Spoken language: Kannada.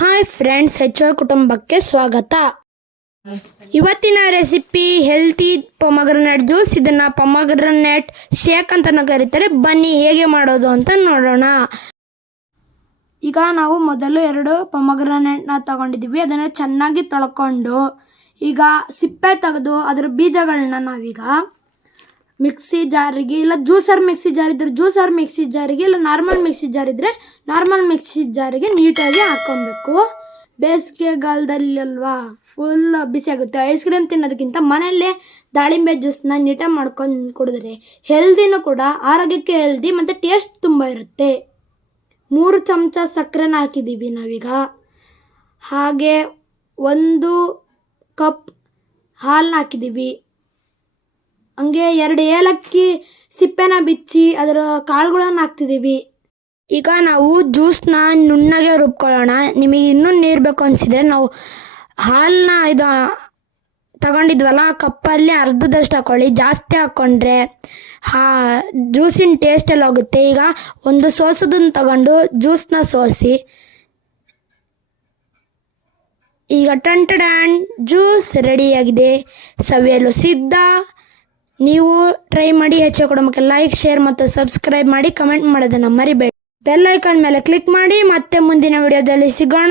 ಹಾಯ್ ಫ್ರೆಂಡ್ಸ್ ಹೆಚ್ಚು ಕುಟುಂಬಕ್ಕೆ ಸ್ವಾಗತ. ಇವತ್ತಿನ ರೆಸಿಪಿ ಹೆಲ್ತಿ ಪೊಮಗ್ರನೆಟ್ ಜ್ಯೂಸ್ ಇದನ್ನ ಪೊಮಗ್ರನೆಟ್ ಶೇಕ್ ಅಂತ ಕರೀತಾರೆ. ಬನ್ನಿ ಹೇಗೆ ಮಾಡೋದು ಅಂತ ನೋಡೋಣ. ಈಗ ನಾವು ಮೊದಲು ಎರಡು ಪೊಮಗ್ರನೆಟ್ನ ತಗೊಂಡಿದ್ದೀವಿ. ಅದನ್ನು ಚೆನ್ನಾಗಿ ತೊಳ್ಕೊಂಡು ಈಗ ಸಿಪ್ಪೆ ತೆಗೆದು ಅದರ ಬೀಜಗಳನ್ನ ನಾವೀಗ ಮಿಕ್ಸಿ ಜಾರಿಗೆ ಇಲ್ಲ ಜ್ಯೂಸರ್ ಮಿಕ್ಸಿ ಜಾರ್ ಇದ್ರೆ ಜ್ಯೂಸರ್ ಮಿಕ್ಸಿ ಜಾರಿಗೆ ಇಲ್ಲ ನಾರ್ಮಲ್ ಮಿಕ್ಸಿ ಜಾರ್ ಇದ್ರೆ ನಾರ್ಮಲ್ ಮಿಕ್ಸಿ ಜಾರಿಗೆ ನೀಟಾಗಿ ಹಾಕೊಬೇಕು. ಬೇಸಿಗೆಗಾಲದಲ್ಲಿ ಅಲ್ವಾ ಫುಲ್ ಬಿಸಿ ಆಗುತ್ತೆ. ಐಸ್ ಕ್ರೀಮ್ ತಿನ್ನೋದಕ್ಕಿಂತ ಮನೆಯಲ್ಲೇ ದಾಳಿಂಬೆ ಜ್ಯೂಸ್ನ ನೀಟಾಗಿ ಮಾಡ್ಕೊಂಡು ಕುಡಿದ್ರೆ ಹೆಲ್ದಿನೂ ಕೂಡ, ಆರೋಗ್ಯಕ್ಕೆ ಹೆಲ್ದಿ ಮತ್ತು ಟೇಸ್ಟ್ ತುಂಬ ಇರುತ್ತೆ. ಮೂರು ಚಮಚ ಸಕ್ಕರೆನ ಹಾಕಿದ್ದೀವಿ ನಾವೀಗ. ಹಾಗೆ ಒಂದು ಕಪ್ ಹಾಲನ್ನ ಹಾಕಿದ್ದೀವಿ ಹಂಗೆ ಎರಡು ಏಲಕ್ಕಿ ಸಿಪ್ಪೆನ ಬಿಚ್ಚಿ ಅದರ ಕಾಳುಗಳನ್ನು ಹಾಕ್ತಿದ್ದೀವಿ ಈಗ ನಾವು ಜ್ಯೂಸ್ನ ನುಣ್ಣಗೆ ರುಬ್ಕೊಳ್ಳೋಣ. ನಿಮಗೆ ಇನ್ನೂ ನೀರು ಬೇಕು ಅನಿಸಿದ್ರೆ ನಾವು ಹಾಲನ್ನ ಇದು ತಗೊಂಡಿದ್ವಲ್ಲ ಕಪ್ಪಲ್ಲಿ ಅರ್ಧದಷ್ಟು ಹಾಕ್ಕೊಳ್ಳಿ ಜಾಸ್ತಿ ಹಾಕ್ಕೊಂಡ್ರೆ ಹಾ, ಜ್ಯೂಸಿನ ಟೇಸ್ಟ್ ಎಲ್ಲ ಹೋಗುತ್ತೆ. ಈಗ ಒಂದು ಸೋಸದನ್ನು ತಗೊಂಡು ಜ್ಯೂಸ್ನ ಸೋಸಿ. ಈಗ ಟಂಟಡಾನ್ ಜ್ಯೂಸ್ ರೆಡಿಯಾಗಿದೆ ಸವಿಯಲು ಸಿದ್ಧ. ನೀವು ಟ್ರೈ ಮಾಡಿ ಹೆಚ್ಚು ಕುಟುಂಬಕ್ಕೆ ಲೈಕ್ ಶೇರ್ ಮತ್ತು ಸಬ್ಸ್ಕ್ರೈಬ್ ಮಾಡಿ ಕಮೆಂಟ್ ಮಾಡೋದನ್ನು ಮರಿಬೇಡಿ. ಬೆಲ್ ಐಕಾನ್ ಮೇಲೆ ಕ್ಲಿಕ್ ಮಾಡಿ ಮತ್ತೆ ಮುಂದಿನ ವಿಡಿಯೋದಲ್ಲಿ ಸಿಗೋಣ.